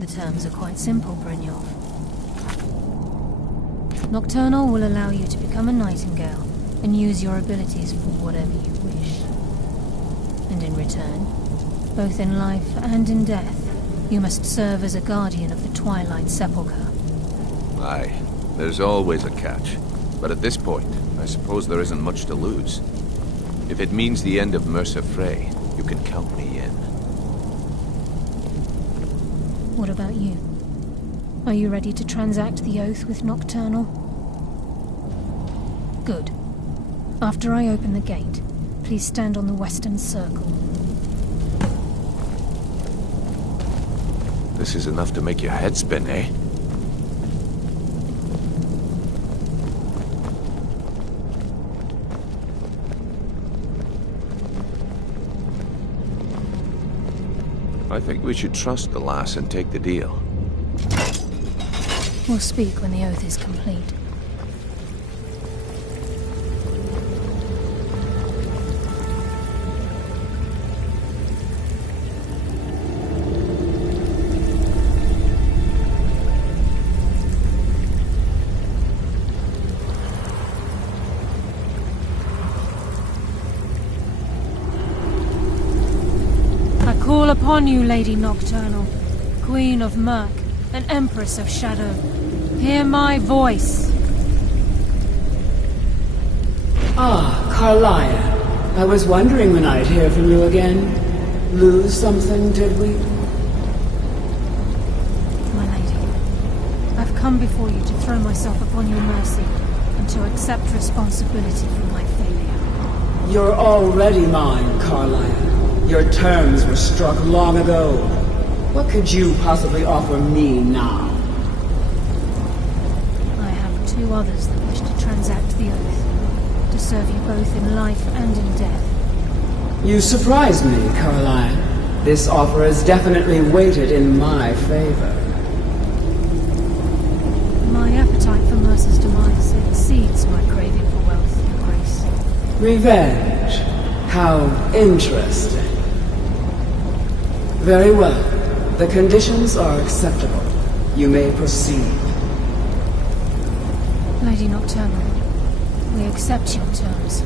The terms are quite simple, Brynjolf. Nocturnal will allow you to become a nightingale and use your abilities for whatever you wish. And in return, both in life and in death, you must serve as a guardian of the Twilight Sepulchre. Aye, there's always a catch. But at this point, I suppose there isn't much to lose. If it means the end of Mercer Frey, you can count me in. What about you? Are you ready to transact the oath with Nocturnal? Good. After I open the gate, please stand on the western circle. This is enough to make your head spin, eh? I think we should trust the lass and take the deal. We'll speak when the oath is complete. Call upon you, Lady Nocturnal, Queen of Murk, and Empress of Shadow. Hear my voice. Ah, Carlia. I was wondering when I'd hear from you again. Lose something, did we? My lady, I've come before you to throw myself upon your mercy and to accept responsibility for my failure. You're already mine, Carlia. Your terms were struck long ago. What could you possibly offer me now? I have two others that wish to transact the oath, to serve you both in life and in death. You surprised me, Caroline. This offer is definitely weighted in my favor. My appetite for Mercer's demise exceeds my craving for wealth and grace. Revenge. How interesting. Very well. The conditions are acceptable. You may proceed. Lady Nocturnal, we accept your terms.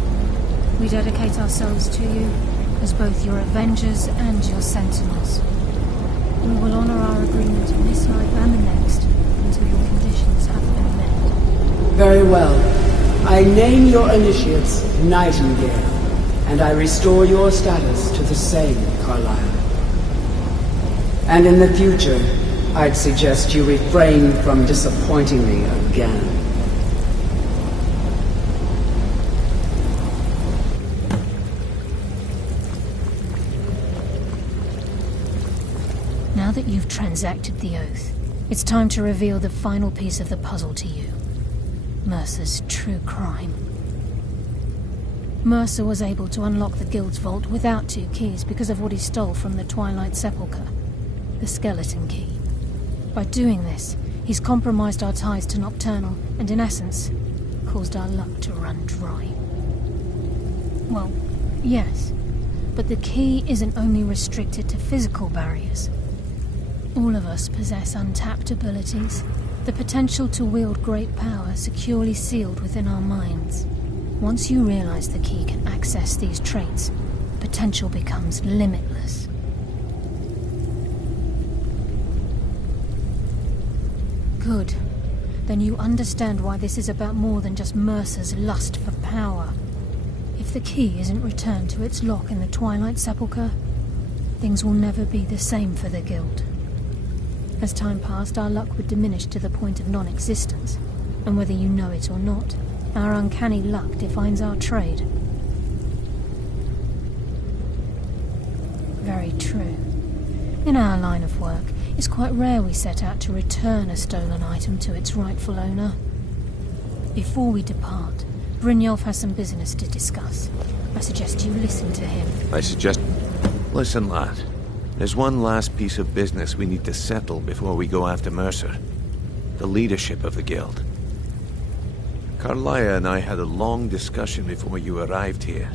We dedicate ourselves to you as both your avengers and your sentinels. We will honor our agreement in this life and the next until your conditions have been met. Very well. I name your initiates Nightingale, and I restore your status to the same, Carlisle. And in the future, I'd suggest you refrain from disappointing me again. Now that you've transacted the oath, it's time to reveal the final piece of the puzzle to you. Mercer's true crime. Mercer was able to unlock the Guild's vault without 2 keys because of what he stole from the Twilight Sepulchre. The skeleton key. By doing this, he's compromised our ties to Nocturnal and, in essence, caused our luck to run dry. Well, yes, but the key isn't only restricted to physical barriers. All of us possess untapped abilities, the potential to wield great power securely sealed within our minds. Once you realize the key can access these traits, potential becomes limitless. Good. Then you understand why this is about more than just Mercer's lust for power. If the key isn't returned to its lock in the Twilight Sepulchre, things will never be the same for the Guild. As time passed, our luck would diminish to the point of non-existence, and whether you know it or not, our uncanny luck defines our trade. Very true. In our line of work, it's quite rare we set out to return a stolen item to its rightful owner. Before we depart, Brynjolf has some business to discuss. I suggest you listen to him. Listen, lad. There's one last piece of business we need to settle before we go after Mercer. The leadership of the Guild. Carlia and I had a long discussion before you arrived here.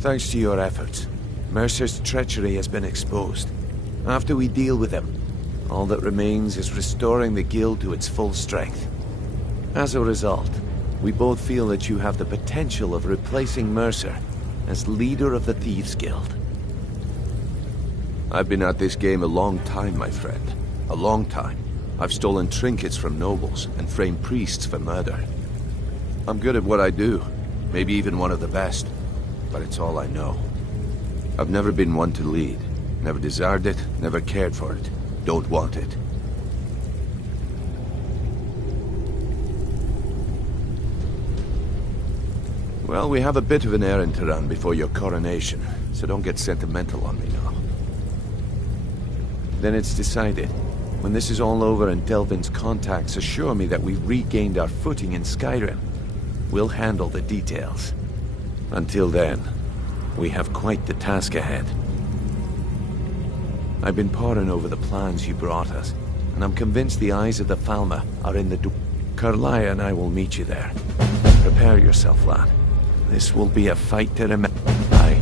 Thanks to your efforts, Mercer's treachery has been exposed. After we deal with him, All that remains is restoring the guild to its full strength. As a result, we both feel that you have the potential of replacing Mercer as leader of the Thieves' Guild. I've been at this game a long time, my friend. A long time. I've stolen trinkets from nobles and framed priests for murder. I'm good at what I do, maybe even one of the best, but it's all I know. I've never been one to lead. Never desired it, never cared for it. Don't want it. Well, we have a bit of an errand to run before your coronation, so don't get sentimental on me now. Then it's decided. When this is all over and Delvin's contacts assure me that we've regained our footing in Skyrim, we'll handle the details. Until then, we have quite the task ahead. I've been poring over the plans you brought us, and I'm convinced the eyes of the Falmer are in the Carlia and I will meet you there. Prepare yourself, lad. This will be a fight to remember. Aye,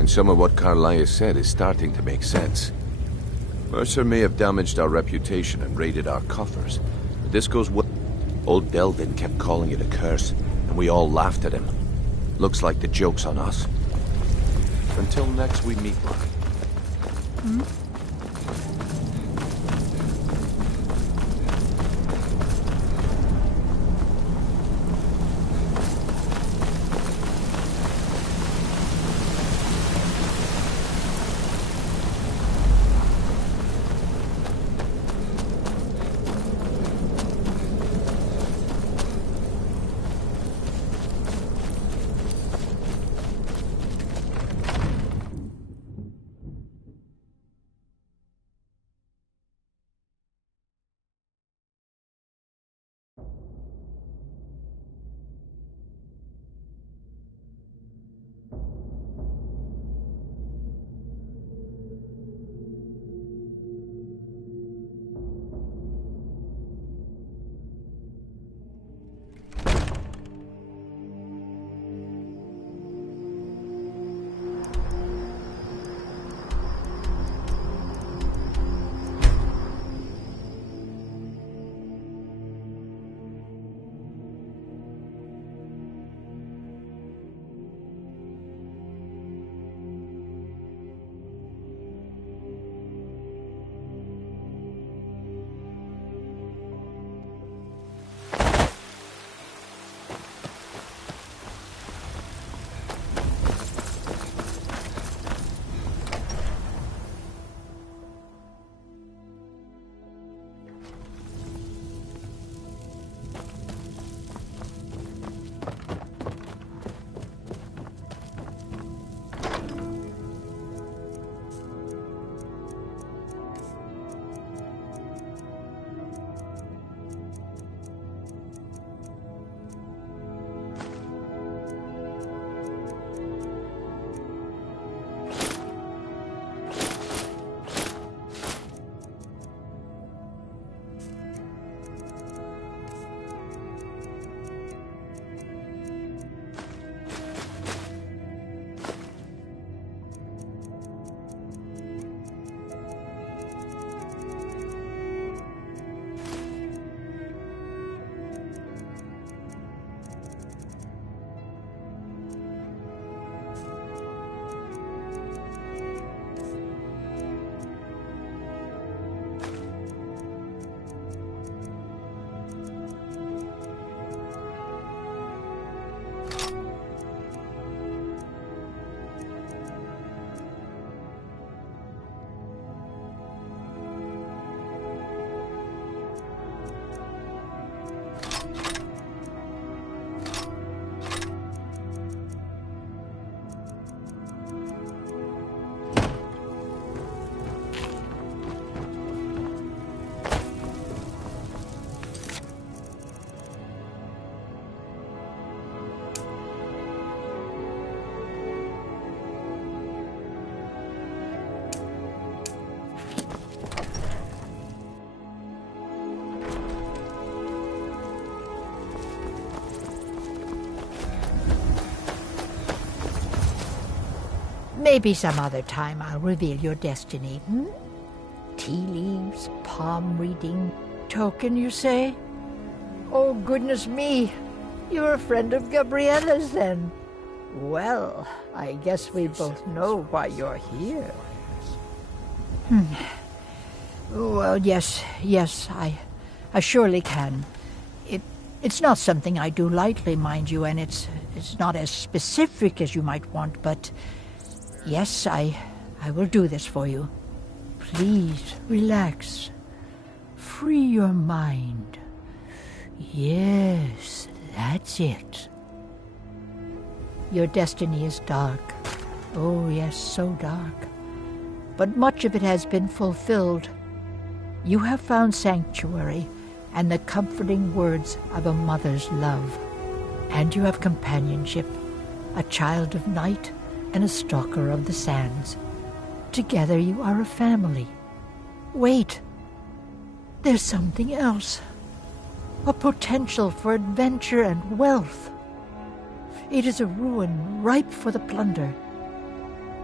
and some of what Carlia said is starting to make sense. Mercer may have damaged our reputation and raided our coffers, but this goes well. Old Delvin kept calling it a curse, and we all laughed at him. Looks like the joke's on us. Until next we meet, Mark. Maybe some other time I'll reveal your destiny, Tea leaves, palm reading. Token, you say? Oh, goodness me. You're a friend of Gabriella's, then. Well, I guess we both know why you're here. Well, yes, I surely can. It's not something I do lightly, mind you, and it's not as specific as you might want, but yes, I will do this for you. Please, relax. Free your mind. Yes, that's it. Your destiny is dark. Oh, yes, so dark. But much of it has been fulfilled. You have found sanctuary and the comforting words of a mother's love. And you have companionship, a child of night and a stalker of the sands. Together you are a family. Wait, there's something else. A potential for adventure and wealth. It is a ruin ripe for the plunder.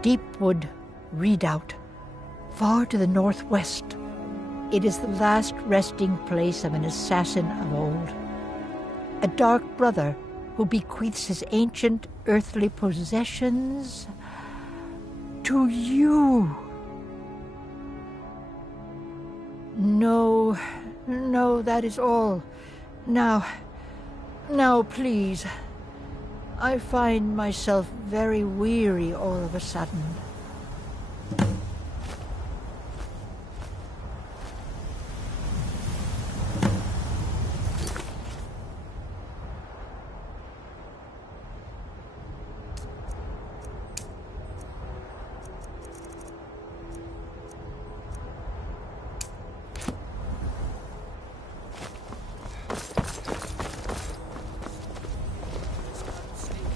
Deepwood Redoubt, far to the northwest. It is the last resting place of an assassin of old. A dark brother who bequeaths his ancient earthly possessions to you. No, that is all. Now, please. I find myself very weary all of a sudden.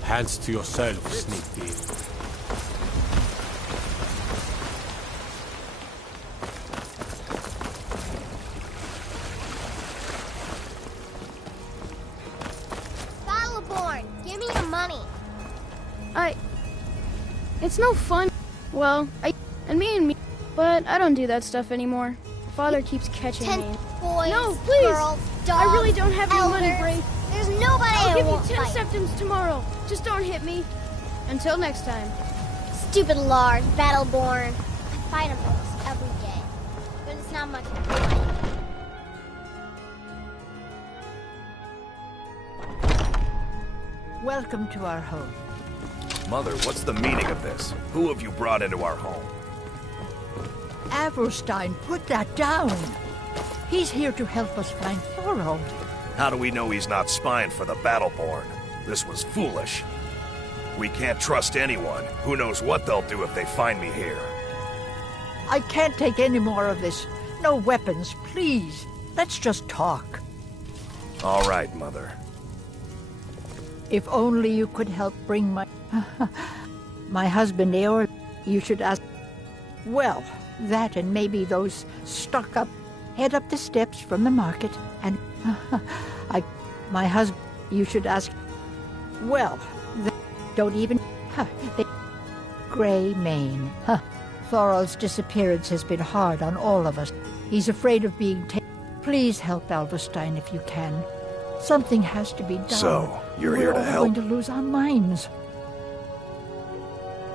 Hands to yourself, sneak thief. Battleborn, give me your money. It's no fun. Well, but I don't do that stuff anymore. Father keeps catching me. Boys, No, please! girls, dogs, I really don't have any money, elders. Braith. There's nobody I'll I give you won't 10 fight. septims tomorrow. Just don't hit me. Until next time. Stupid Lars, Battleborn. I fight him almost every day, but it's not much of a fight. Welcome to our home. Mother, what's the meaning of this? Who have you brought into our home? Avrostine, put that down. He's here to help us find Thorold. How do we know he's not spying for the Battleborn? This was foolish. We can't trust anyone. Who knows what they'll do if they find me here? I can't take any more of this. No weapons, please. Let's just talk. All right, Mother. If only you could help bring my... my husband, Eor, you should ask... Well, that and maybe those stuck up... Head up the steps from the market and... my husband, you should ask... Well, don't even... Gray mane. Thorold's disappearance has been hard on all of us. He's afraid of being taken. Please help Alvestein if you can. Something has to be done. So, you're here to We're all help? going to lose our minds.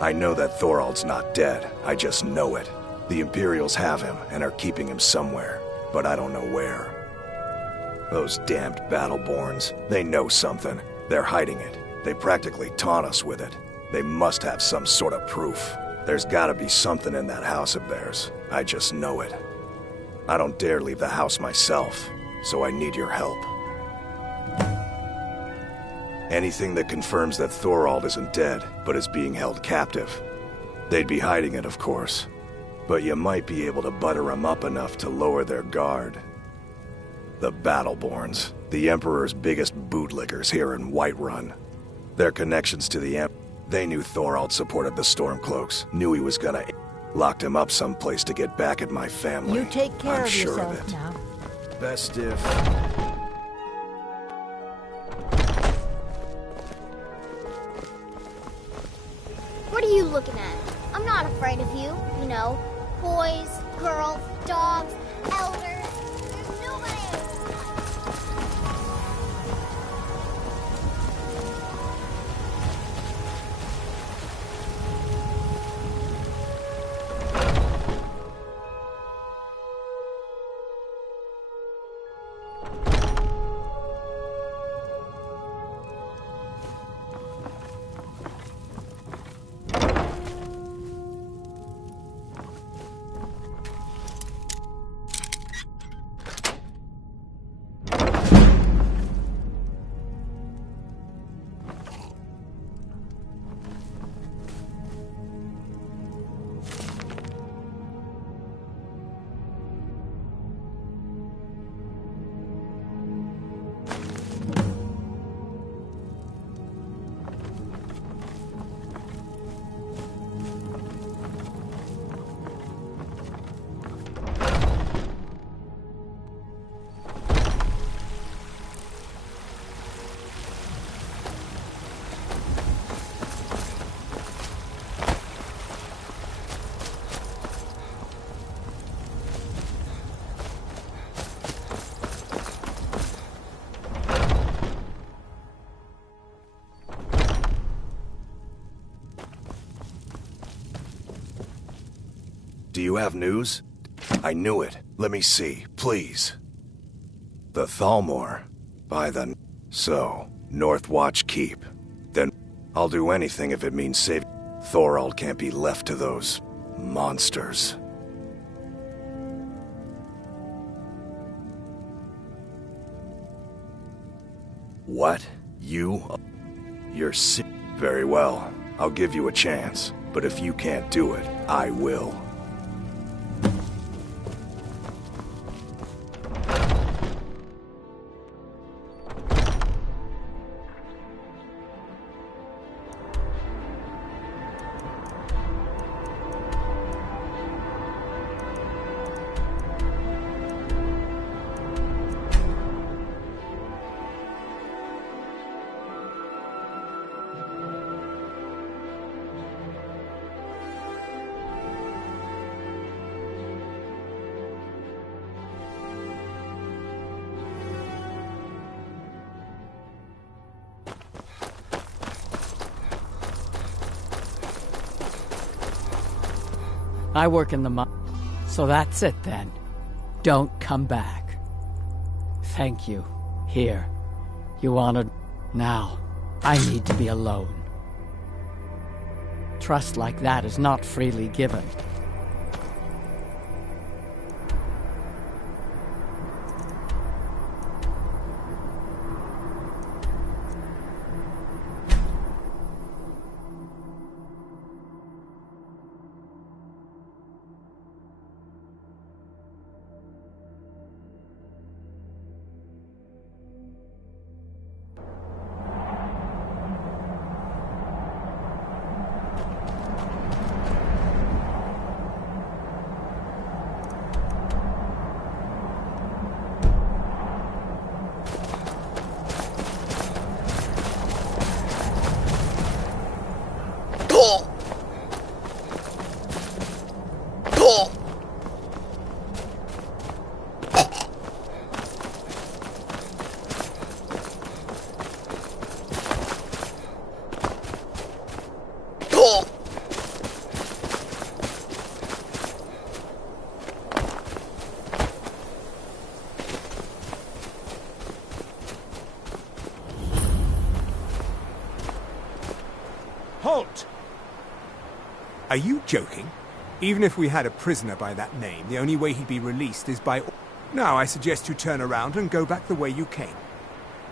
I know that Thorold's not dead. I just know it. The Imperials have him and are keeping him somewhere, but I don't know where. Those damned Battleborns, they know something. They're hiding it. They practically taunt us with it. They must have some sort of proof. There's gotta be something in that house of theirs. I just know it. I don't dare leave the house myself, so I need your help. Anything that confirms that Thorold isn't dead, but is being held captive. They'd be hiding it, of course. But you might be able to butter them up enough to lower their guard. The Battleborns, the Emperor's biggest bootlickers here in Whiterun. Their connections to the they knew Thorold supported the Stormcloaks, knew he was gonna... Locked him up someplace to get back at my family. You take care I'm of sure yourself of it. now. Best if... What are you looking at? I'm not afraid of you, you know. Boys, girls, dogs, elders. There's nobody I won't like. Do you have news? I knew it. Let me see, please. The Thalmor. By the... So, Northwatch Keep. Then I'll do anything if it means saving... Thorald can't be left to those... monsters. What? You? You're sick. Very well. I'll give you a chance. But if you can't do it, I will. I work in the mine. So that's it then. Don't come back. Thank you. Here. You honored... Now, I need to be alone. Trust like that is not freely given. Halt! Are you joking? Even if we had a prisoner by that name, the only way he'd be released is by... Now I suggest you turn around and go back the way you came.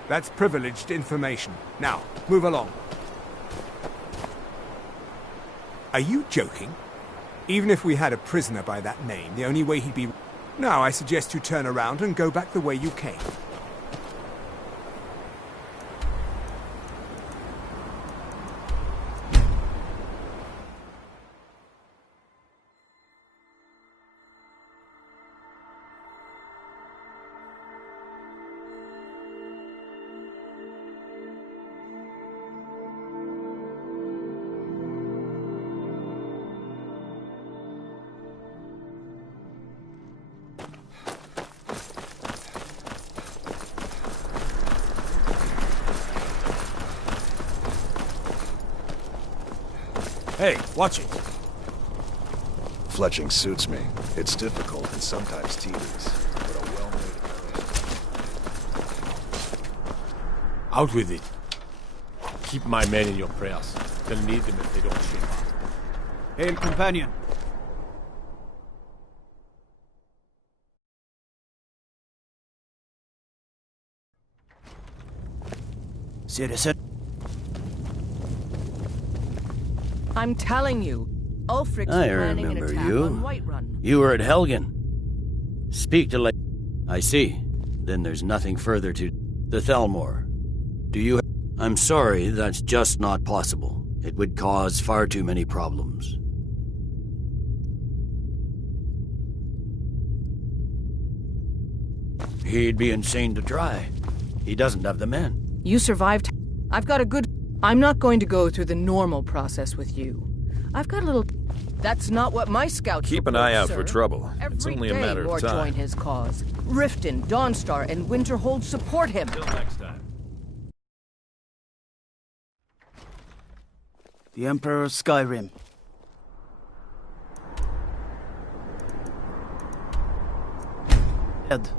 That's privileged information. Now, move along. Are you joking? Even if we had a prisoner by that name, the only way he'd be... Now I suggest you turn around and go back the way you came. Hey, watch it. Fletching suits me. It's difficult and sometimes tedious, but a well-made area. Out with it. Keep my men in your prayers. They'll need them if they don't shape up. Hail, companion. Citizen. I'm telling you, Ulfric's planning an attack on Whiterun. You were at Helgen. Speak to I see. Then there's nothing further to the Thalmor. Do you... I'm sorry, that's just not possible. It would cause far too many problems. He'd be insane to try. He doesn't have the men. You survived. I've got a good... I'm not going to go through the normal process with you. I've got a little... That's not what my scouts Keep an eye out for trouble. It's only a matter of time. Join his cause. Riften, Dawnstar, and Winterhold support him. Till next time. The Emperor of Skyrim. Head.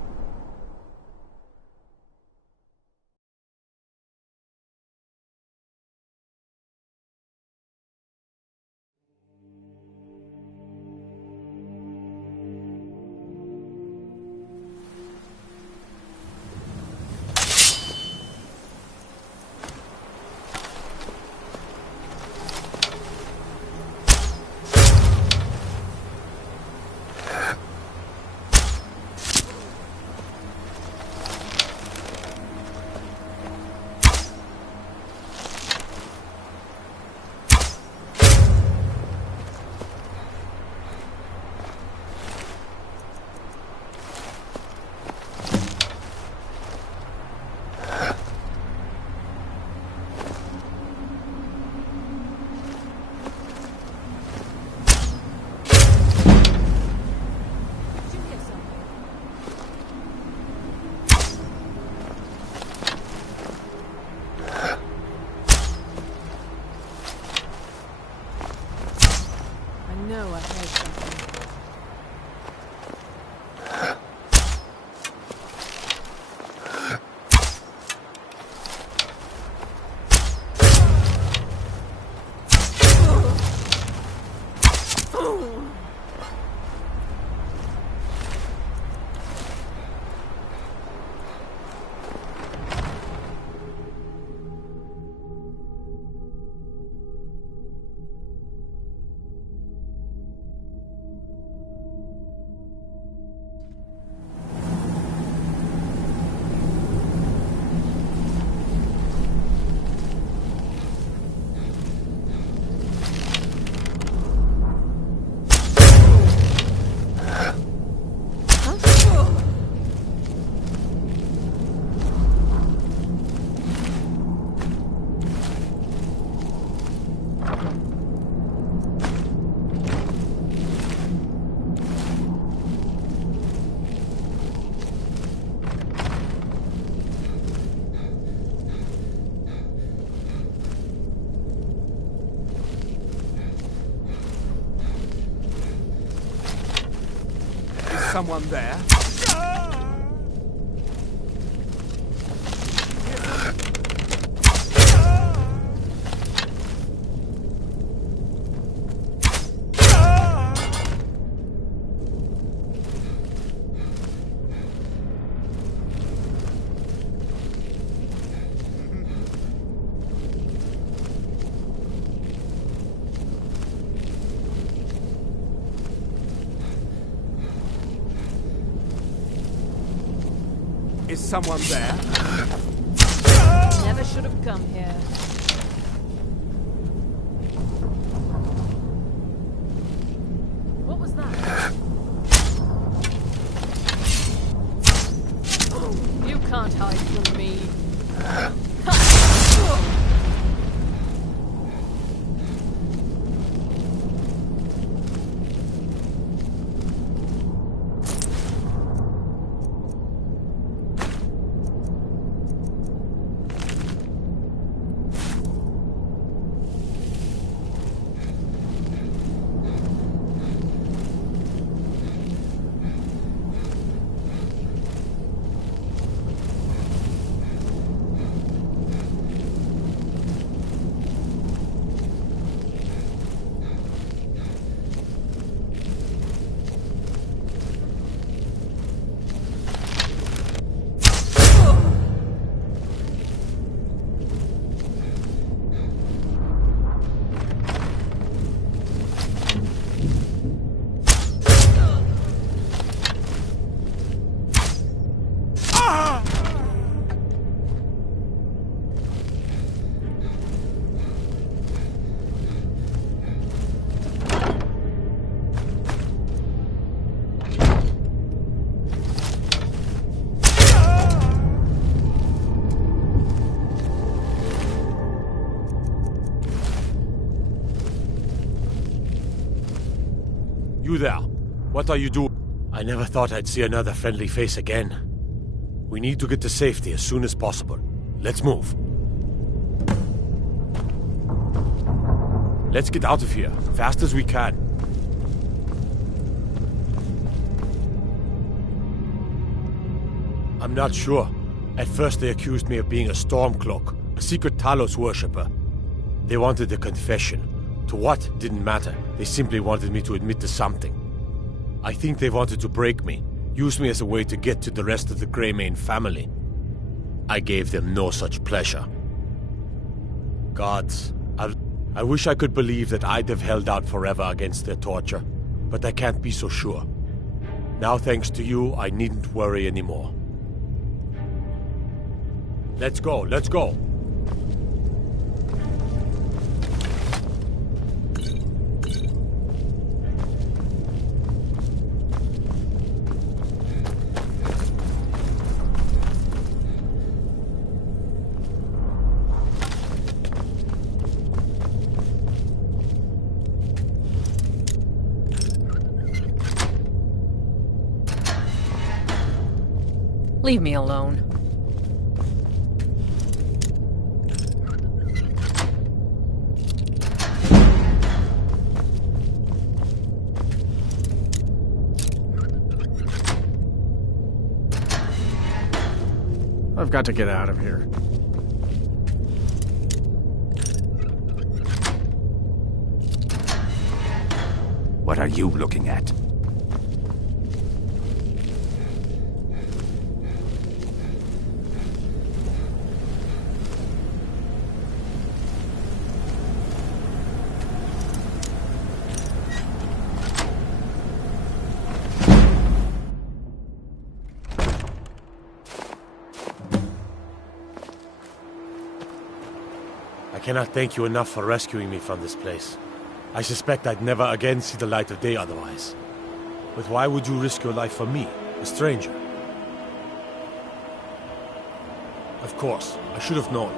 Someone there? Is someone there? Never should have come here. What was that? You can't hide from me. You there. What are you doing? I never thought I'd see another friendly face again. We need to get to safety as soon as possible. Let's move. Let's get out of here, fast as we can. I'm not sure. At first they accused me of being a Stormcloak, a secret Talos worshipper. They wanted a confession. To what didn't matter. They simply wanted me to admit to something. I think they wanted to break me, use me as a way to get to the rest of the Greymane family. I gave them no such pleasure. Gods, I wish I could believe that I'd have held out forever against their torture, but I can't be so sure. Now thanks to you, I needn't worry anymore. Let's go, let's go! Leave me alone. I've got to get out of here. What are you looking at? I cannot thank you enough for rescuing me from this place. I suspect I'd never again see the light of day otherwise. But why would you risk your life for me, a stranger? Of course, I should have known.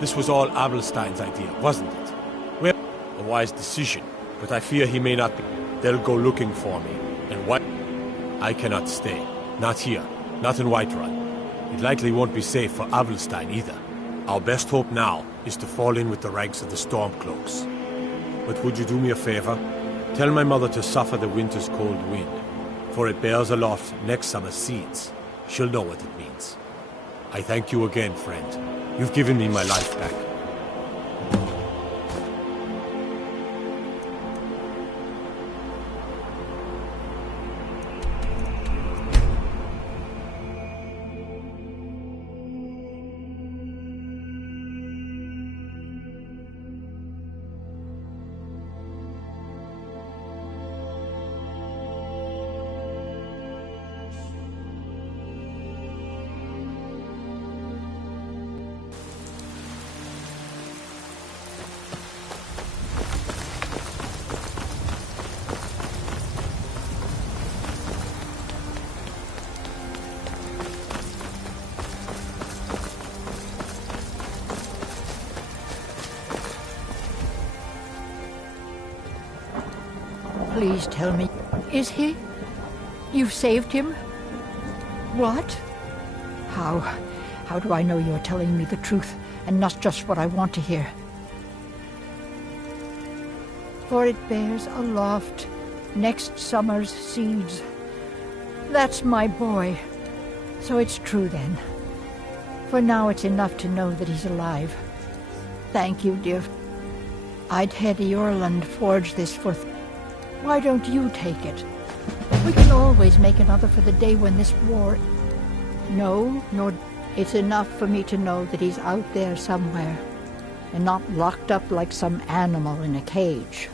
This was all Abelstein's idea, wasn't it? Well, a wise decision, but I fear he may not be. They'll go looking for me, and what? I cannot stay. Not here, not in Whiterun. It likely won't be safe for Abelstein either. Our best hope now is to fall in with the ranks of the Stormcloaks. But would you do me a favor? Tell my mother to suffer the winter's cold wind, for it bears aloft next summer's seeds. She'll know what it means. I thank you again, friend. You've given me my life back. Please tell me, is he? You've saved him? What? How do I know you're telling me the truth and not just what I want to hear? For it bears aloft next summer's seeds. That's my boy. So it's true then. For now it's enough to know that he's alive. Thank you, dear. I'd head Eorland forge this for... Why don't you take it? We can always make another for the day when this war... No, nor... It's enough for me to know that he's out there somewhere, and not locked up like some animal in a cage.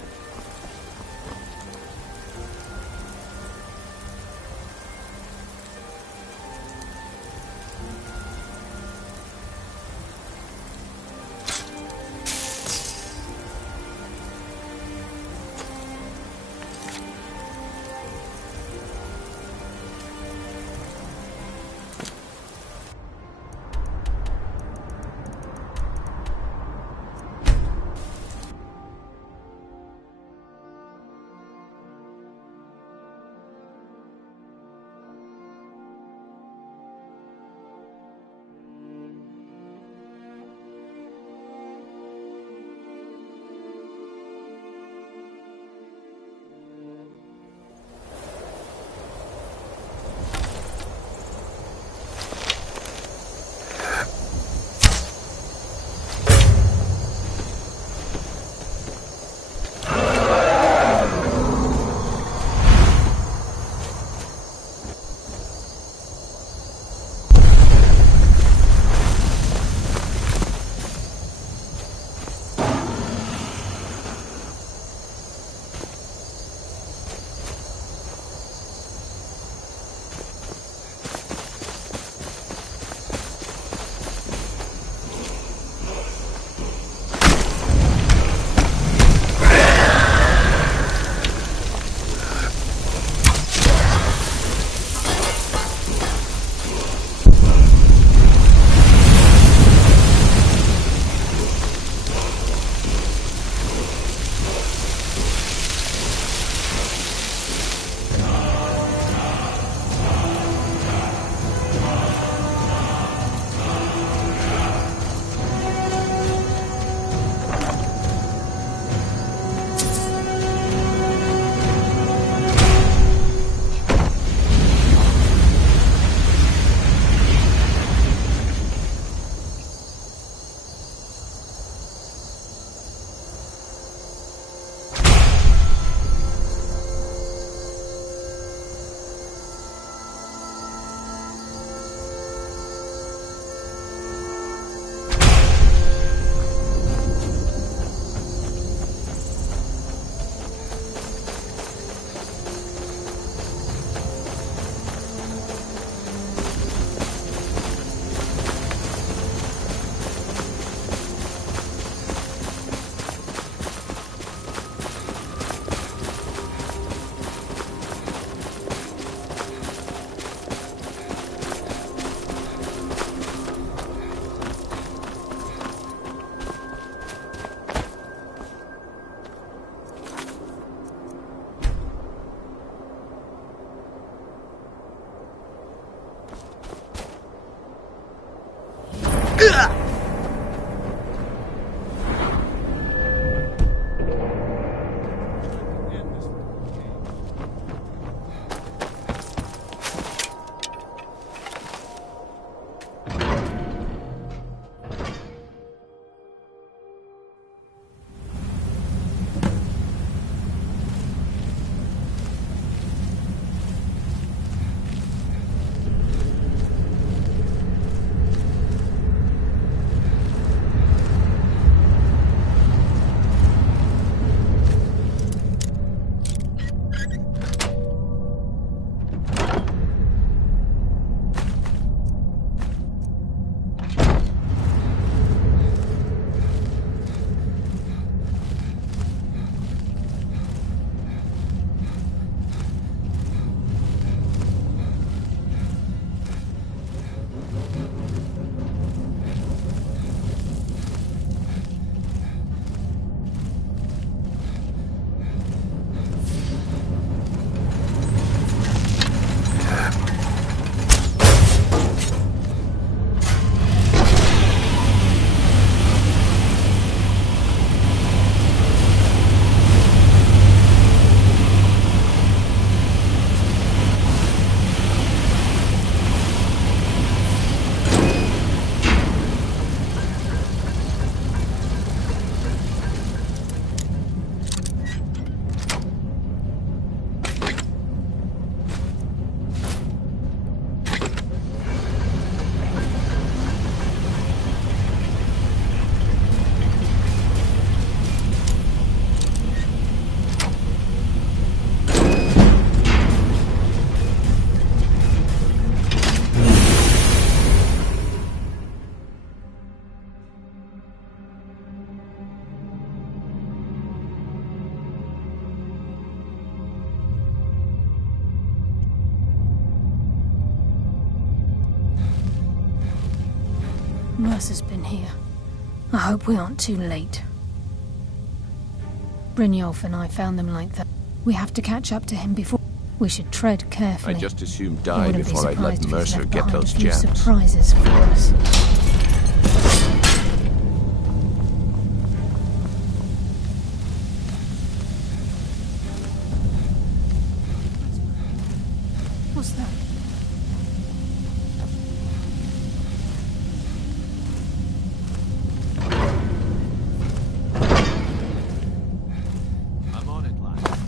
Mercer's been here. I hope we aren't too late. Brynjolf and I found them like that. We have to catch up to him before... We should tread carefully. I just assumed die before I'd let Mercer get those gems. gems. Surprises for us. What's that? I'm on it, lad.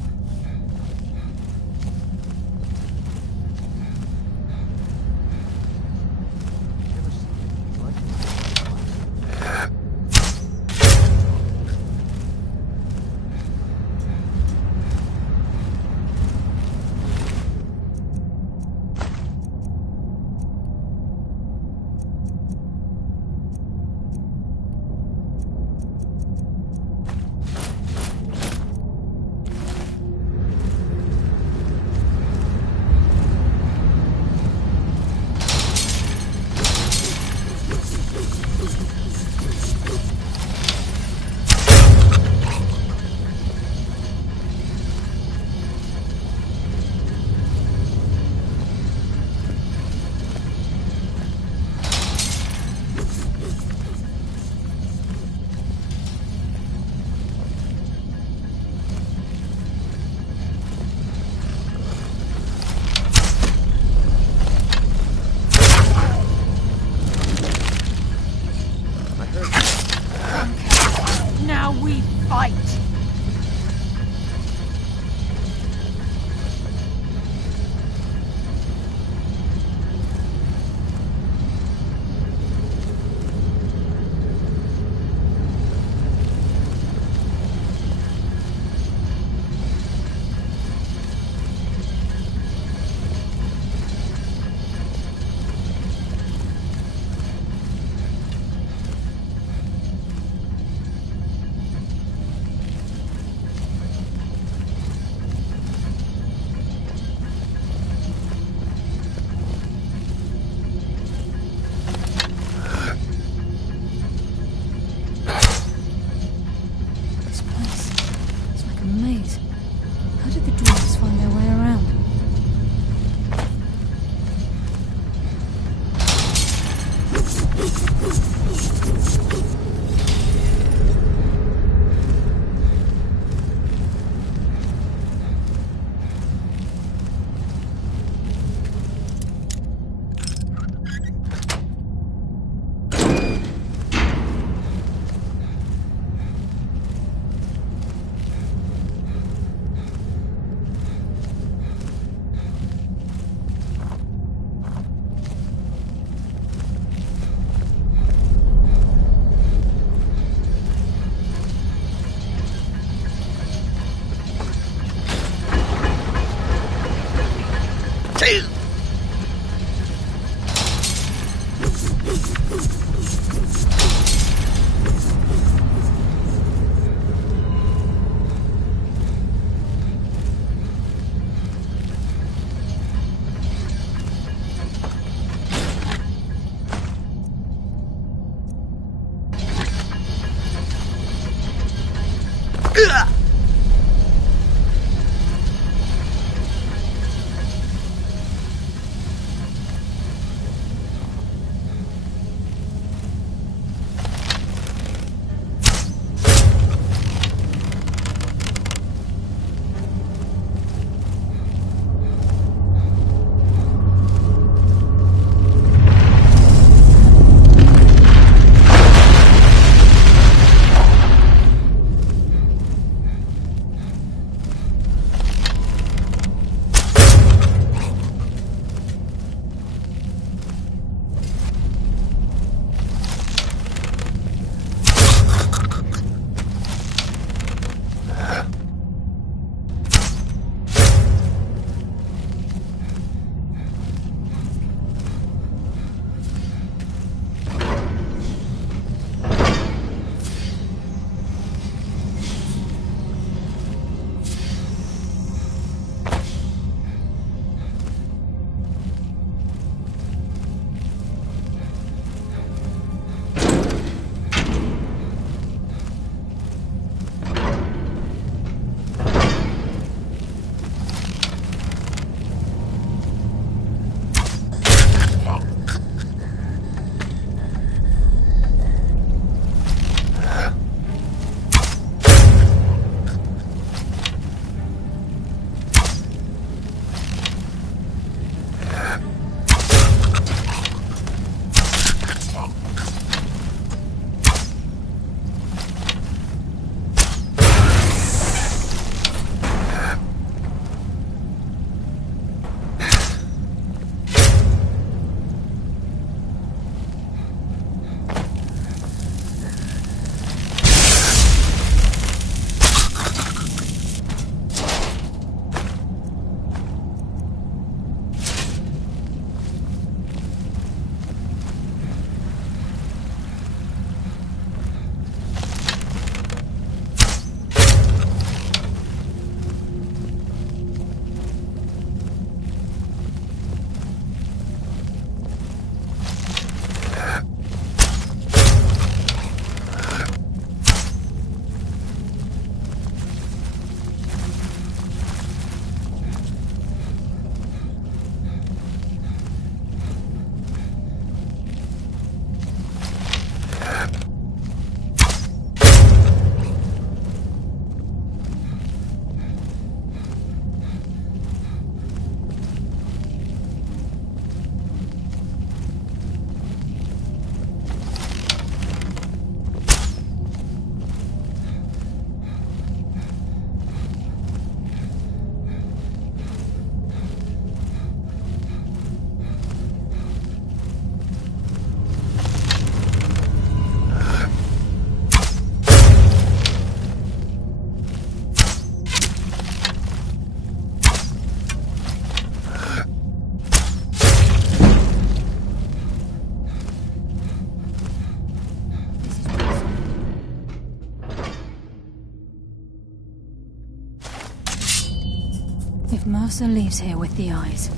If Mercer leaves here with the eyes,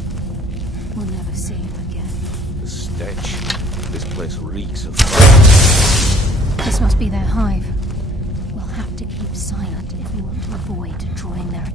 we'll never see him again. The stench. This place reeks of... This must be their hive. We'll have to keep silent if we want to avoid drawing their...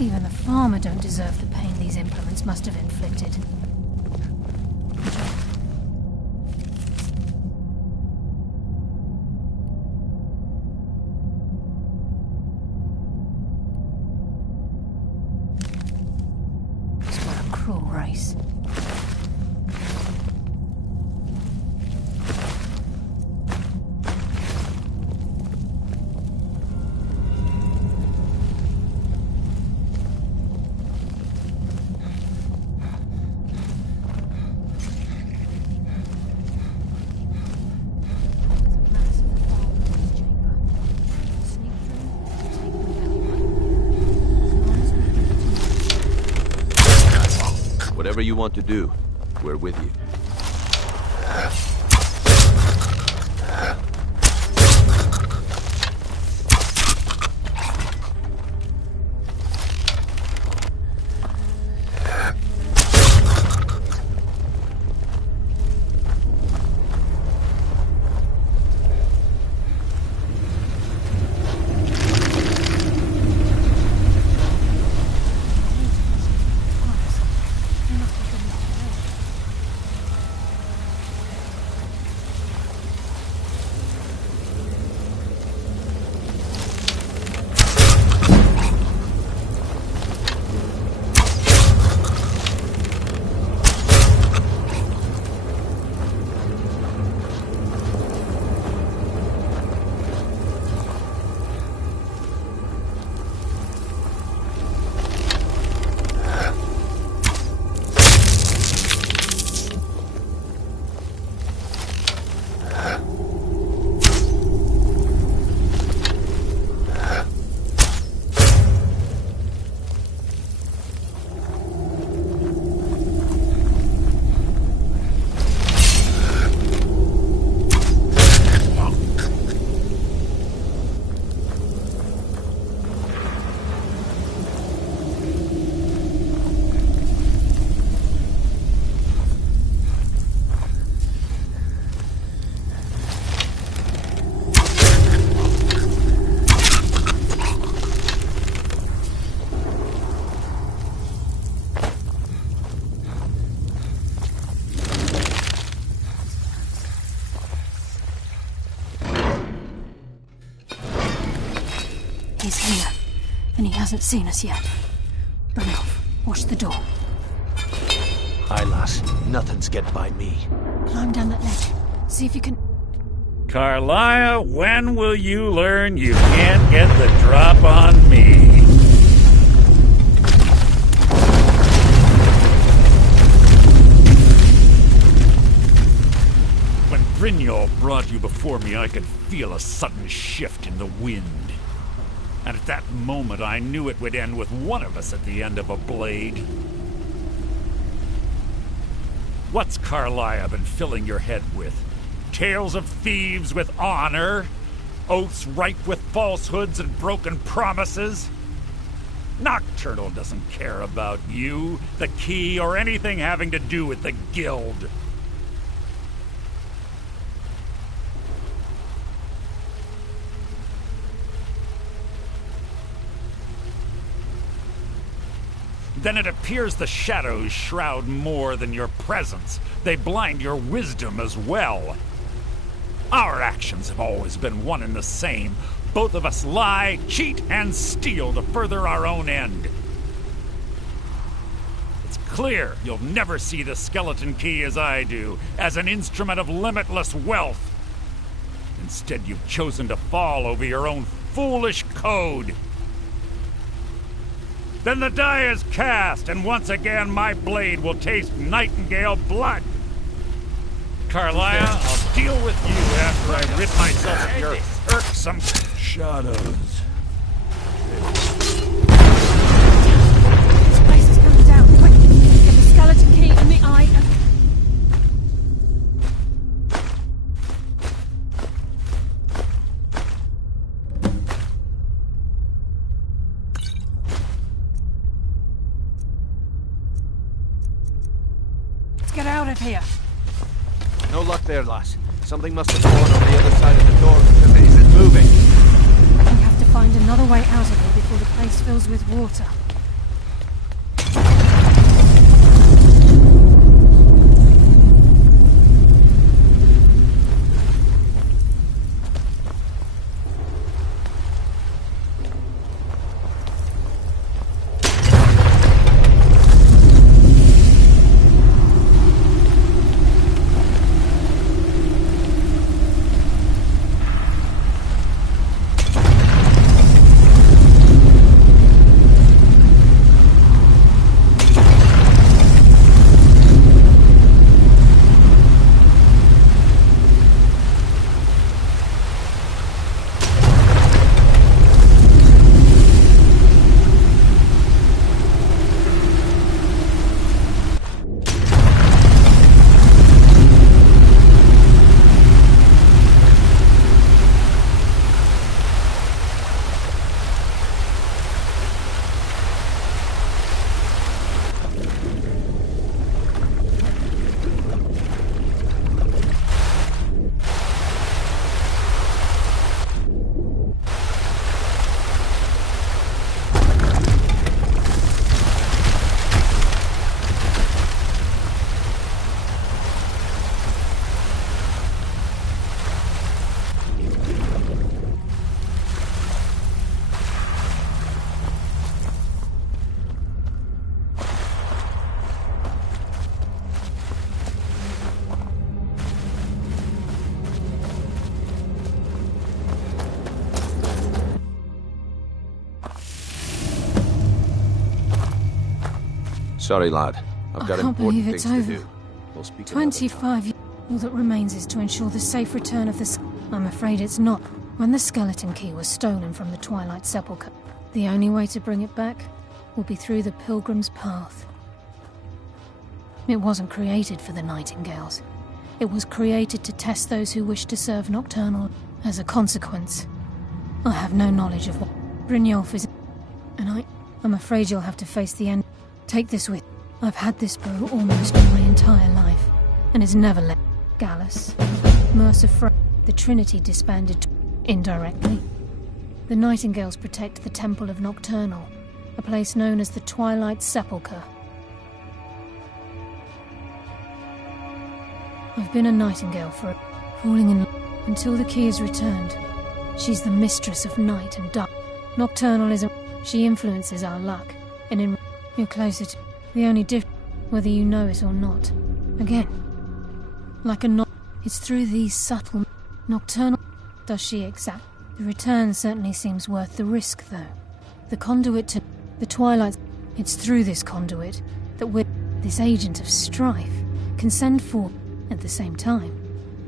Even the farmer don't deserve the pain these implements must have inflicted. What a cruel race. Whatever you want to do, we're with you. He's here, and he hasn't seen us yet. Brynolf, watch the door. Aye, lass. Nothing's get by me. Climb down that ledge. See if you can... Carlia, when will you learn you can't get the drop on me? When Brynjolf brought you before me, I could feel a sudden shift in the wind. And at that moment, I knew it would end with one of us at the end of a blade. What's Carlia been filling your head with? Tales of thieves with honor? Oaths ripe with falsehoods and broken promises? Nocturnal doesn't care about you, the key, or anything having to do with the guild. Then it appears the shadows shroud more than your presence. They blind your wisdom as well. Our actions have always been one and the same. Both of us lie, cheat, and steal to further our own end. It's clear you'll never see the skeleton key as I do, as an instrument of limitless wealth. Instead, you've chosen to fall over your own foolish code. Then the die is cast, and once again my blade will taste Nightingale blood. Carlia, I'll deal with you after I rid myself of your irksome shadows. This place is coming down. Quick! Get the skeleton key in the eye and... Let's get out of here. No luck there, lass. Something must have fallen on the other side of the door because it isn't moving. We have to find another way out of here before the place fills with water. Sorry, lad. I've got important things to do. We'll speak another time. 25 years. All that remains is to ensure the safe return of the... I'm afraid it's not. When the skeleton key was stolen from the Twilight Sepulchre, the only way to bring it back will be through the Pilgrim's Path. It wasn't created for the Nightingales. It was created to test those who wish to serve Nocturnal. As a consequence, I have no knowledge of what Brynjolf is... And I'm afraid you'll have to face the end. Take this with... I've had this bow almost my entire life, and it's never let... Gallus, Mercer Frey, the Trinity disbanded indirectly. The Nightingales protect the Temple of Nocturnal, a place known as the Twilight Sepulchre. I've been a Nightingale for falling in love until the key is returned. She's the mistress of night and dark. Nocturnal is she influences our luck, and in you're closer to the only difference, whether you know it or not. Again, like a it's through these subtle Nocturnal. Does she exact? The return certainly seems worth the risk, though. The conduit to the Twilight. It's through this conduit that this agent of strife can send forth. At the same time,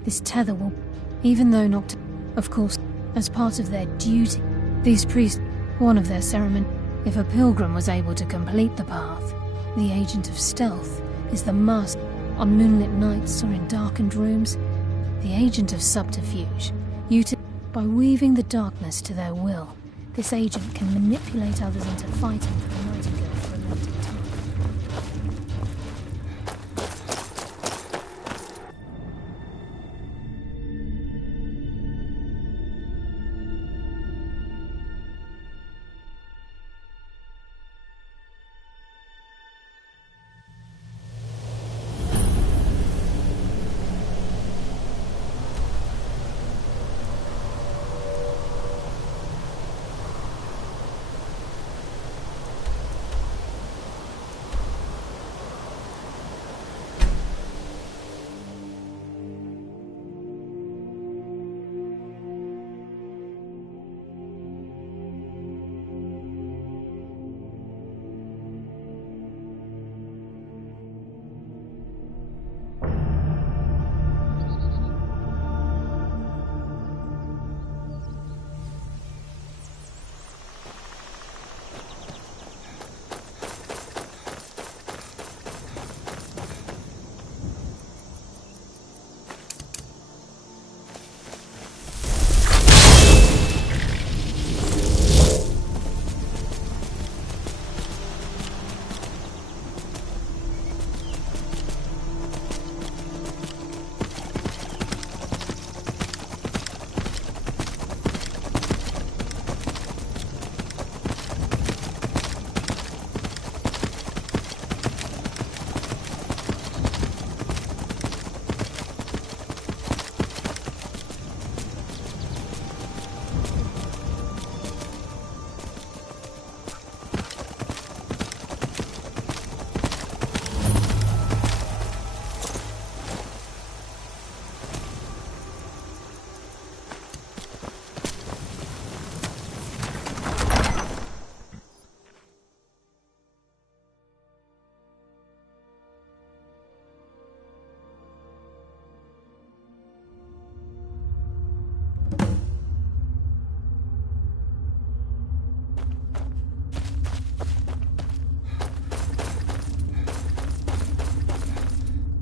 this tether will, even though not, of course, as part of their duty, these priests, one of their ceremony, if a pilgrim was able to complete the path, the agent of stealth is the master on moonlit nights or in darkened rooms, the agent of subterfuge, by weaving the darkness to their will, this agent can manipulate others into fighting for the Nightingale for a limited time.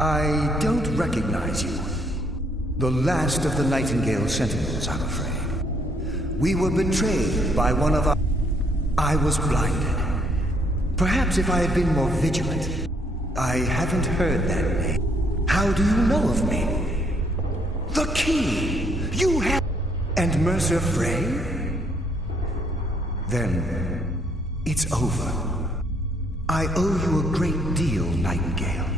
I don't recognize you. The last of the Nightingale Sentinels, I'm afraid. We were betrayed by one of our... I was blinded. Perhaps if I had been more vigilant. I haven't heard that name. How do you know of me? The key! You have... And Mercer Frey? Then, it's over. I owe you a great deal, Nightingale.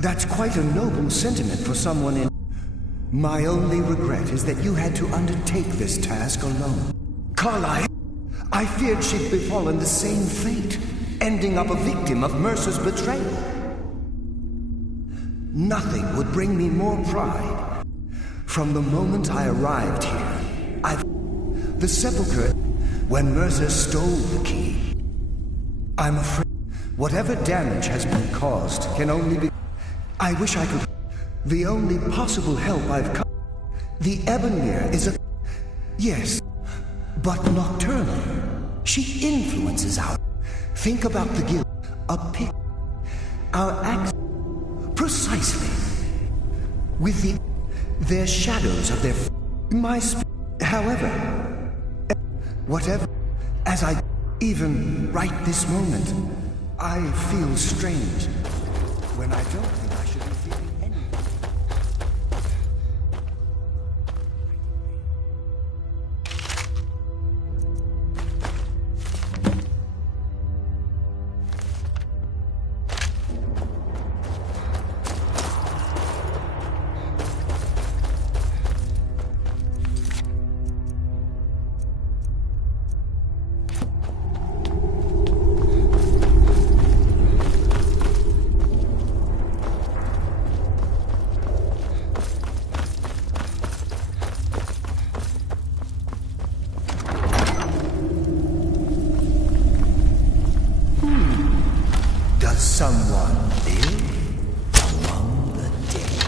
That's quite a noble sentiment for someone in... My only regret is that you had to undertake this task alone. Carlyle, I feared she'd befallen the same fate, ending up a victim of Mercer's betrayal. Nothing would bring me more pride. From the moment I arrived here, the sepulchre, when Mercer stole the key. I'm afraid whatever damage has been caused can only be... I wish I could... The only possible help I've come... The Ebonmere is a... Yes, but nocturnal. She influences our... Think about the guild. A pick... Our acts... Precisely. With the... Their shadows of their... My However... Whatever... As I... Even right this moment... I feel strange. When I don't think I should be feeling anything. Someone live among the dead.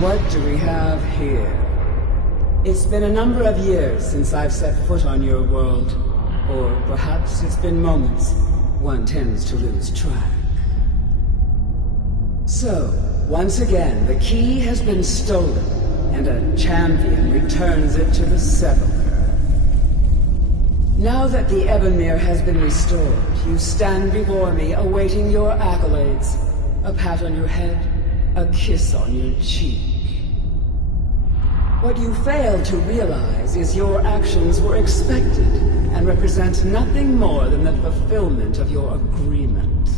What do we have here? It's been a number of years since I've set foot on your world. Or perhaps it's been moments. One tends to lose track. So, once again, the key has been stolen, and a champion returns it to the Sepulchre. Now that the Ebonmere has been restored, you stand before me awaiting your accolades. A pat on your head, a kiss on your cheek. What you fail to realize is your actions were expected and represent nothing more than the fulfillment of your agreement.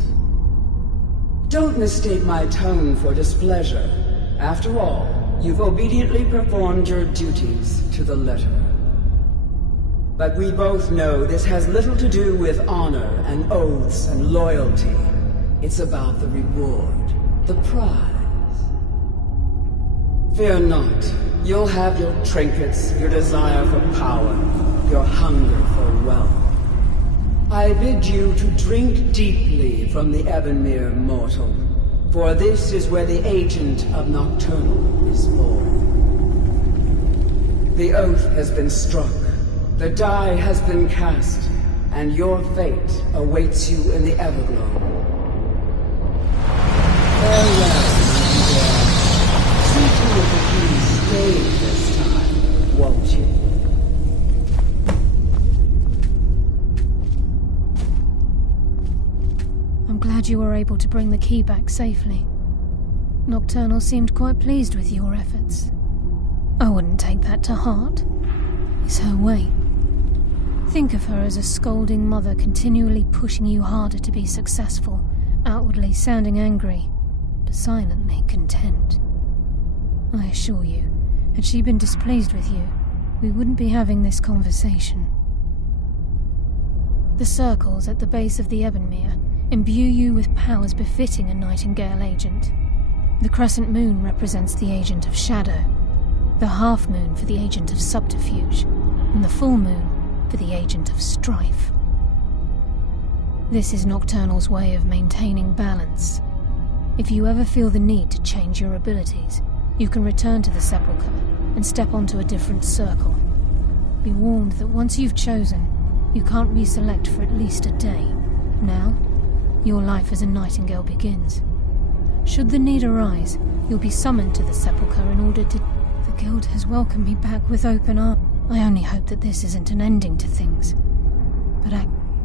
Don't mistake my tone for displeasure. After all, you've obediently performed your duties to the letter. But we both know this has little to do with honor and oaths and loyalty. It's about the reward, the prize. Fear not. You'll have your trinkets, your desire for power, your hunger for wealth. I bid you to drink deeply from the Ebonmere mortal, for this is where the agent of Nocturnal is born. The oath has been struck, the die has been cast, and your fate awaits you in the Everglow. Farewell, my dear. See to it that you stay this time, won't you? I'm glad you were able to bring the key back safely. Nocturnal seemed quite pleased with your efforts. I wouldn't take that to heart. It's her way. Think of her as a scolding mother continually pushing you harder to be successful, outwardly sounding angry, but silently content. I assure you, had she been displeased with you, we wouldn't be having this conversation. The circles at the base of the Ebonmere imbue you with powers befitting a Nightingale agent. The crescent moon represents the agent of shadow, the half moon for the agent of subterfuge, and the full moon for the agent of strife. This is Nocturnal's way of maintaining balance. If you ever feel the need to change your abilities, you can return to the Sepulchre and step onto a different circle. Be warned that once you've chosen, you can't reselect for at least a day. Now, your life as a Nightingale begins. Should the need arise, you'll be summoned to the Sepulchre in order to... The Guild has welcomed me back with open arms. I only hope that this isn't an ending to things. But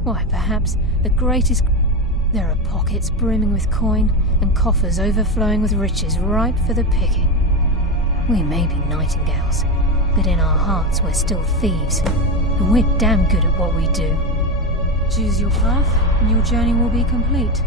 why, perhaps the greatest... There are pockets brimming with coin, and coffers overflowing with riches ripe for the picking. We may be Nightingales, but in our hearts we're still thieves, and we're damn good at what we do. Choose your path, and your journey will be complete.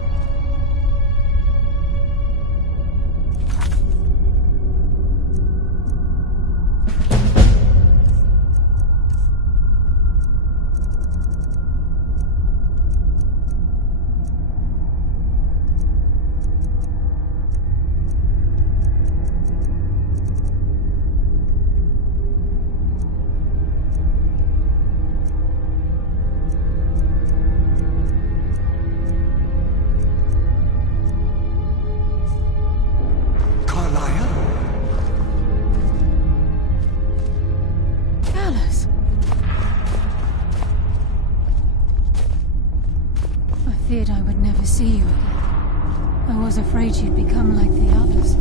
Feared I would never see you again. I was afraid you'd become like the others.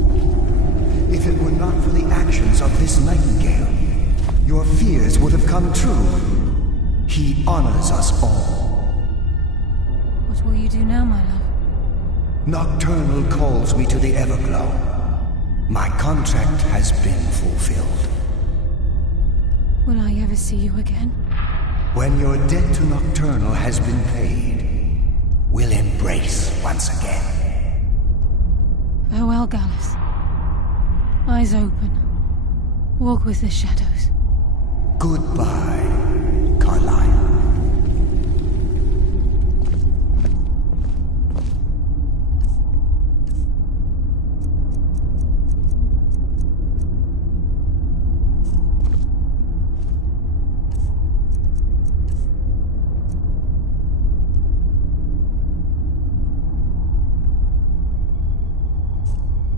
If it were not for the actions of this Nightingale, your fears would have come true. He honors us all. What will you do now, my love? Nocturnal calls me to the Everglow. My contract has been fulfilled. Will I ever see you again? When your debt to Nocturnal has been paid, we'll embrace once again. Farewell, Gallus. Eyes open. Walk with the shadows. Goodbye, Carlyle.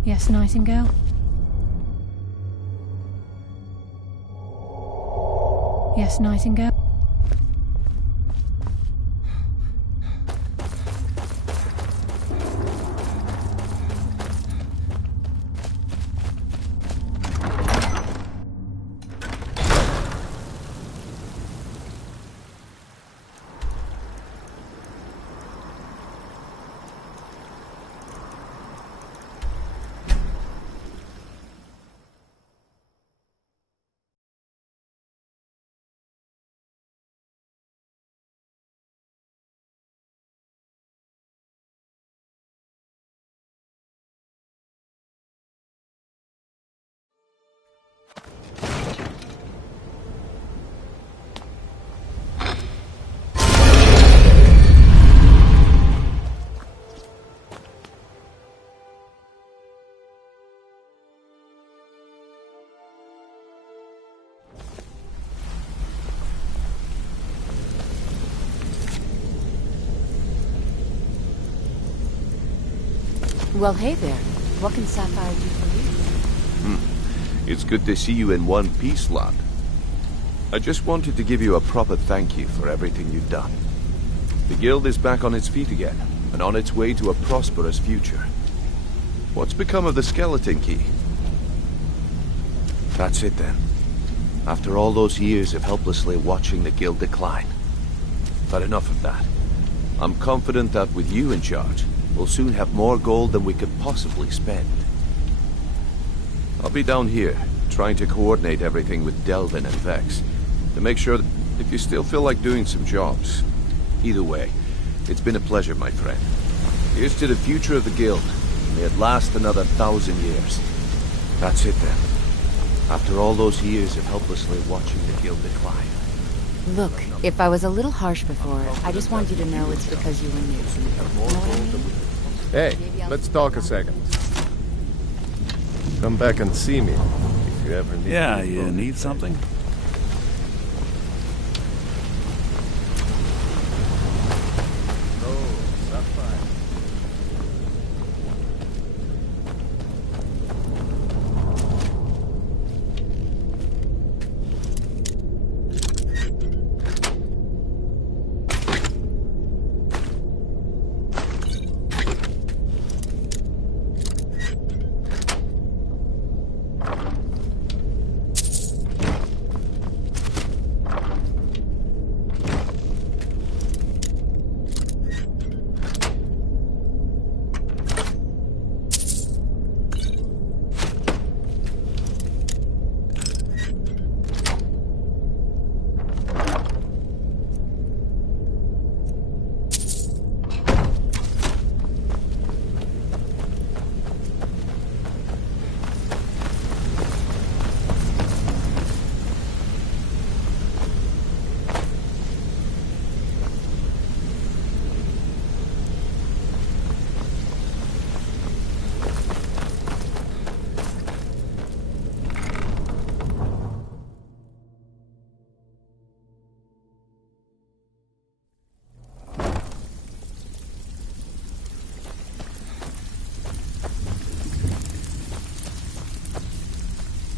Yes, Nightingale? Yes, Nightingale? Well, hey there. What can Sapphire do for you? It's good to see you in one piece, lad. I just wanted to give you a proper thank you for everything you've done. The guild is back on its feet again, and on its way to a prosperous future. What's become of the skeleton key? That's it then. After all those years of helplessly watching the guild decline. But enough of that. I'm confident that with you in charge, we'll soon have more gold than we could possibly spend. I'll be down here, trying to coordinate everything with Delvin and Vex, to make sure that if you still feel like doing some jobs. Either way, it's been a pleasure, my friend. Here's to the future of the guild. May it last another 1,000 years. That's it then. After all those years of helplessly watching the guild decline. Look, if I was a little harsh before, I just want you to know it's because you were new. You know what I mean? Hey, let's talk a second. Come back and see me if you ever need. Yeah, you need something?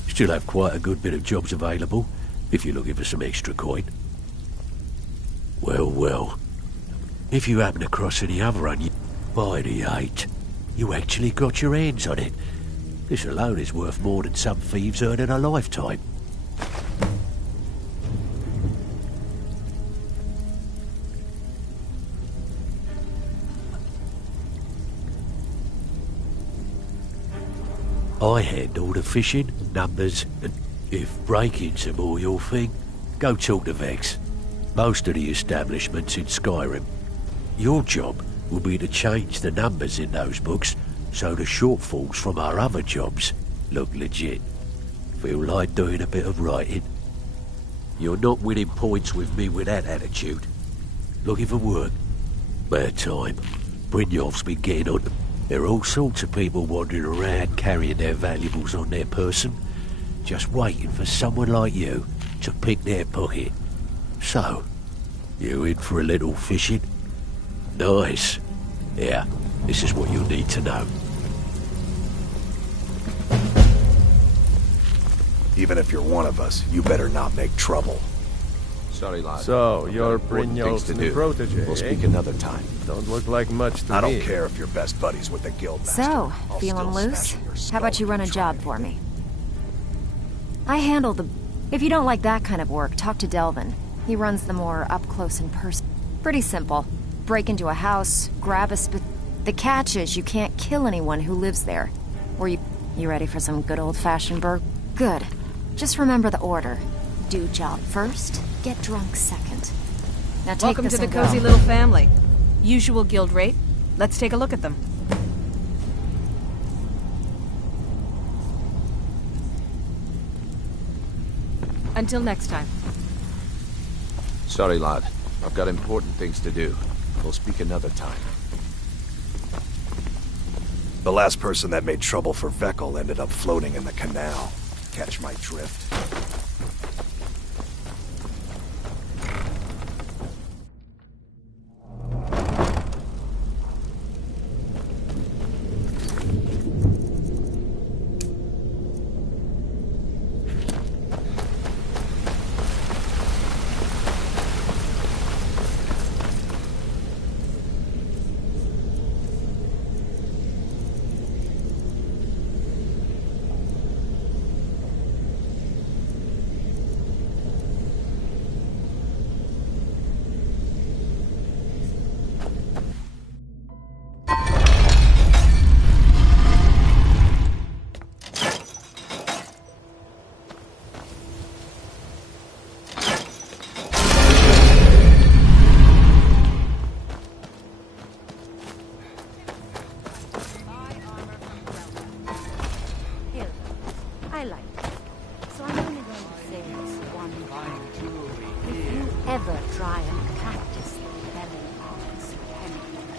Still have quite a good bit of jobs available, if you're looking for some extra coin. Well, well. If you happen across any other by the 8, you actually got your hands on it. This alone is worth more than some thieves earn in a lifetime. I handle the fishing, numbers, and if breaking's a more your thing, go talk to Vex. Most of the establishments in Skyrim. Your job will be to change the numbers in those books so the shortfalls from our other jobs look legit. Feel like doing a bit of writing? You're not winning points with me with that attitude. Looking for work? Bad time. Brynjolf's been getting on. There are all sorts of people wandering around carrying their valuables on their person, just waiting for someone like you to pick their pocket. So, you in for a little fishing? Nice. Yeah, this is what you'll need to know. Even if you're one of us, you better not make trouble. Sorry, lad. So, you're Important things Brynjolf's to new do. protege, We'll speak eh? another time. Don't look like much to me. I don't care if you're best buddies with the guild master. So, I'll feeling still loose? smash in your How skull about you if run a try job anything. for me? I handle the... If you don't like that kind of work, talk to Delvin. He runs the more up-close and personal. Pretty simple. Break into a house, grab a The catch is you can't kill anyone who lives there. Or you ready for some good old-fashioned burg? Good. Just remember the order. Do job first, get drunk second. Now take Welcome this to the and cozy go. little family. Usual guild rate. Let's take a look at them. Until next time. Sorry, lad. I've got important things to do. We'll speak another time. The last person that made trouble for Vekkel ended up floating in the canal. Catch my drift. I like it. So I'm only going to say this one thing. If you ever try and practice the belly arts with anything,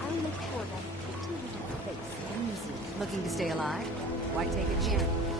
I'll make sure that pretty little face ends it. Looking to stay alive? Why take a chance?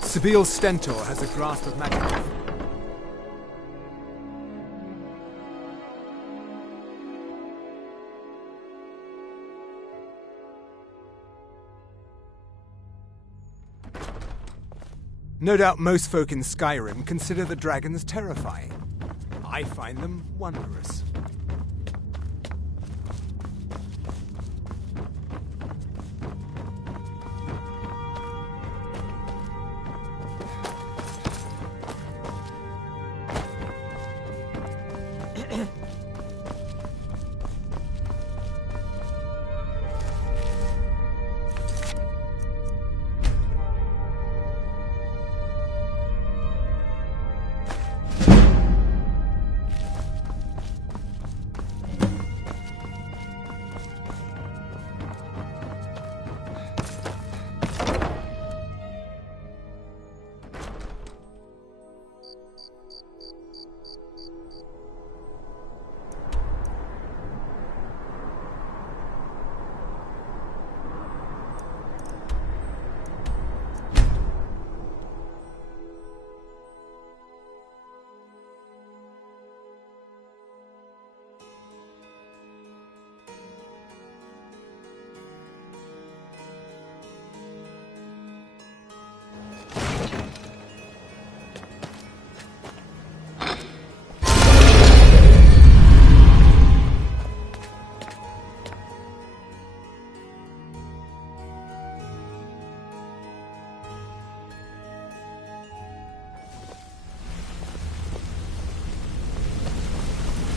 Sabil Stentor has a grasp of magic. No doubt most folk in Skyrim consider the dragons terrifying. I find them wondrous.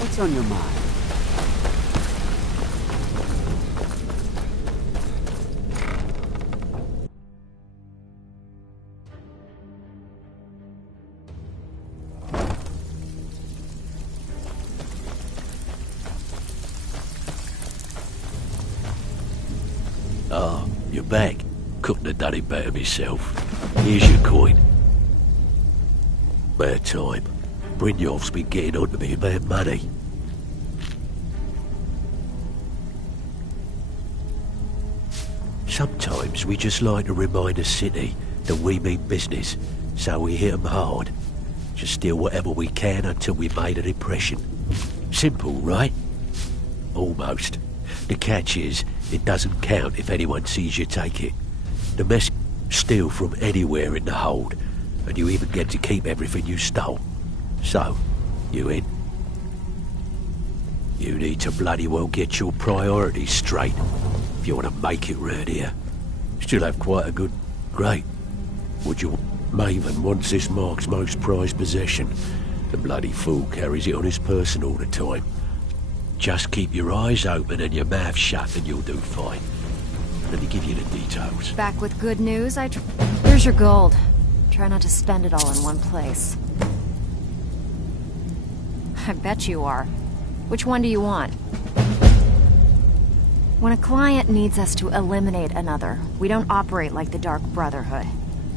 What's on your mind? Ah, you're back. Couldn't have done it better myself. Here's your coin. Bad time. Brynjolf's been getting on to me about money. Sometimes we just like to remind the city that we mean business, so we hit 'em hard. Just steal whatever we can until we've made an impression. Simple, right? Almost. The catch is, it doesn't count if anyone sees you take it. The mess steal from anywhere in the hold, and you even get to keep everything you stole. So, you in? You need to bloody well get your priorities straight if you want to make it round here. Still have quite a good... Great. Would you... Maven wants this Mark's most prized possession. The bloody fool carries it on his person all the time. Just keep your eyes open and your mouth shut and you'll do fine. Let me give you the details. Back with good news, Here's your gold. Try not to spend it all in one place. I bet you are. Which one do you want? When a client needs us to eliminate another, we don't operate like the Dark Brotherhood.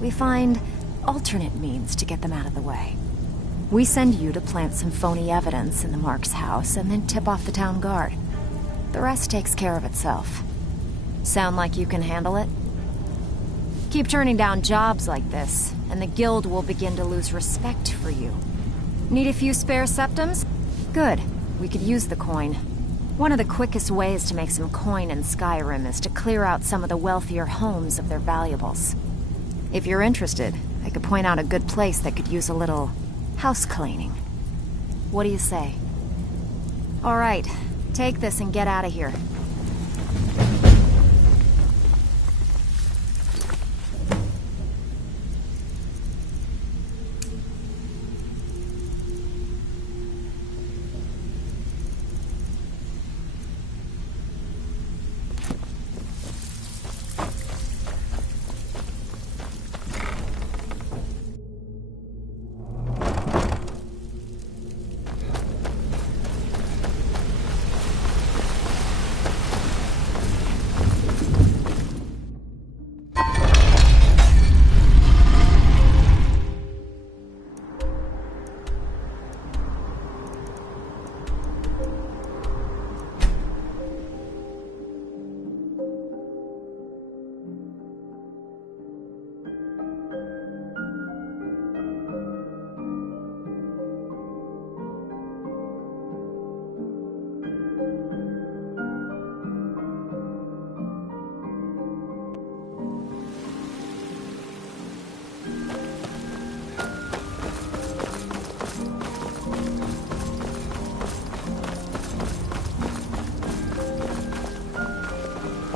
We find alternate means to get them out of the way. We send you to plant some phony evidence in the Mark's house and then tip off the town guard. The rest takes care of itself. Sound like you can handle it? Keep turning down jobs like this, and the guild will begin to lose respect for you. Need a few spare septums? Good. We could use the coin. One of the quickest ways to make some coin in Skyrim is to clear out some of the wealthier homes of their valuables. If you're interested, I could point out a good place that could use a little house cleaning. What do you say? All right, take this and get out of here.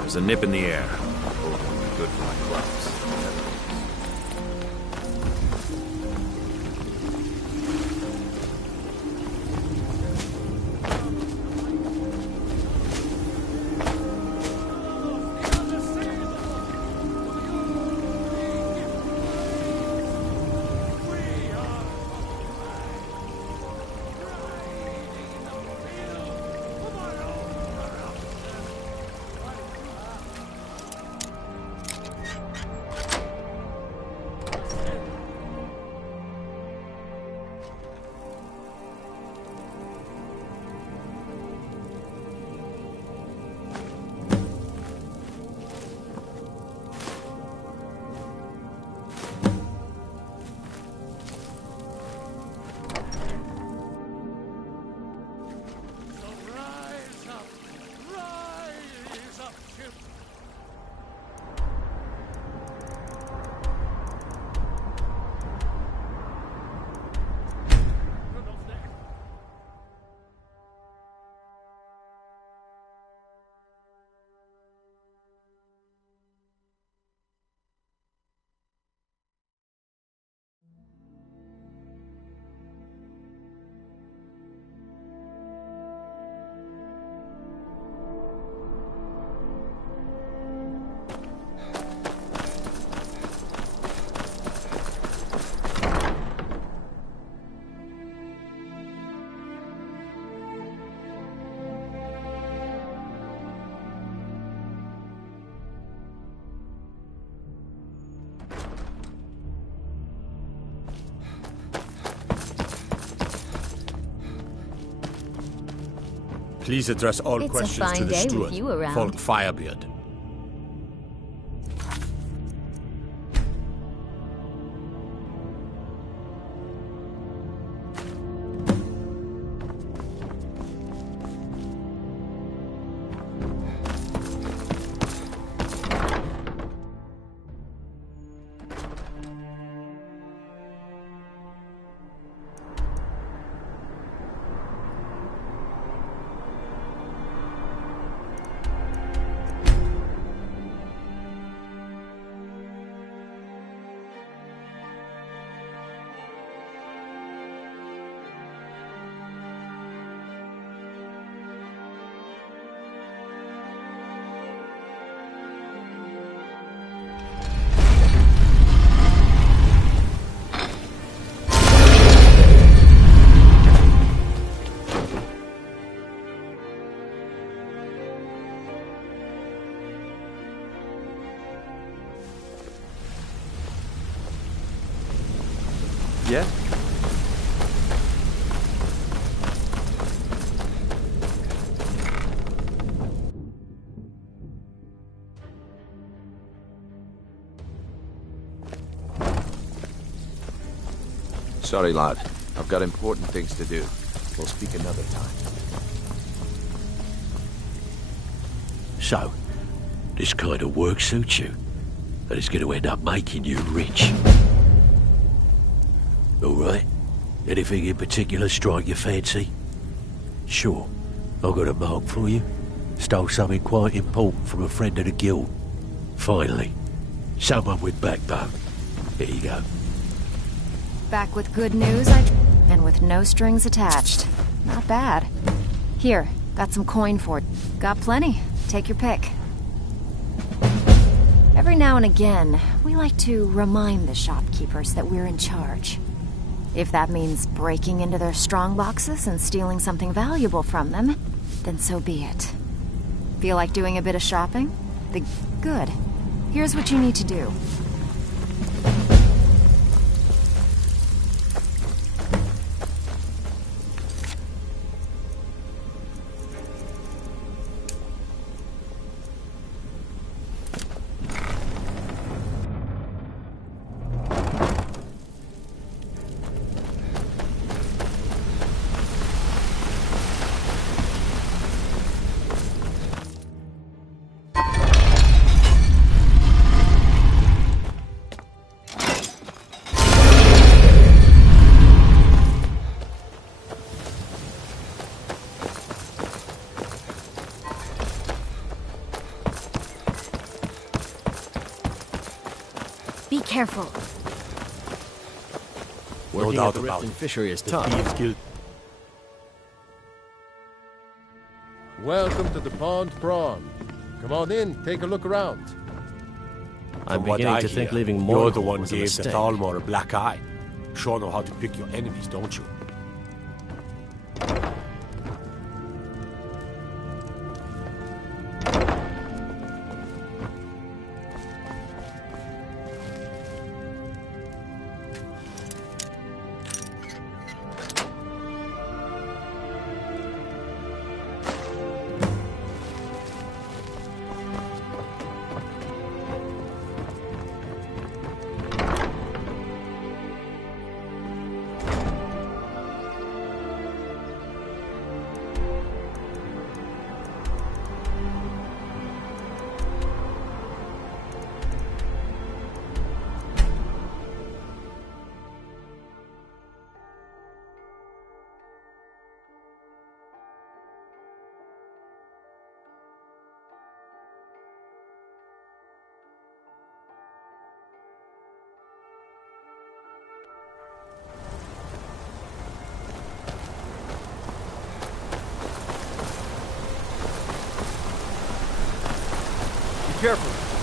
There's a nip in the air. Oh, good for my crops. Please address all It's a questions to fine the day with steward, you around. Folk Firebeard. Yeah? Sorry, lad. I've got important things to do. We'll speak another time. So, this kind of work suits you, and it's going to end up making you rich. All right? Anything in particular strike your fancy? Sure. I've got a mark for you. Stole something quite important from a friend of the guild. Finally. Someone with backbone. Here you go. Back with good news, and with no strings attached. Not bad. Here, got some coin for you. Got plenty. Take your pick. Every now and again, we like to remind the shopkeepers that we're in charge. If that means breaking into their strong boxes and stealing something valuable from them, then so be it. Feel like doing a bit of shopping? Good. Here's what you need to do. Be careful. No doubt about it. Fishery is The tough. Thieves Guild. Welcome to the Pond Prawn. Come on in, take a look around. I'm From what beginning I to think hear, leaving you're the Mournhold one was a gave the mistake. Thalmor a black eye. Sure know how to pick your enemies, don't you? Be careful.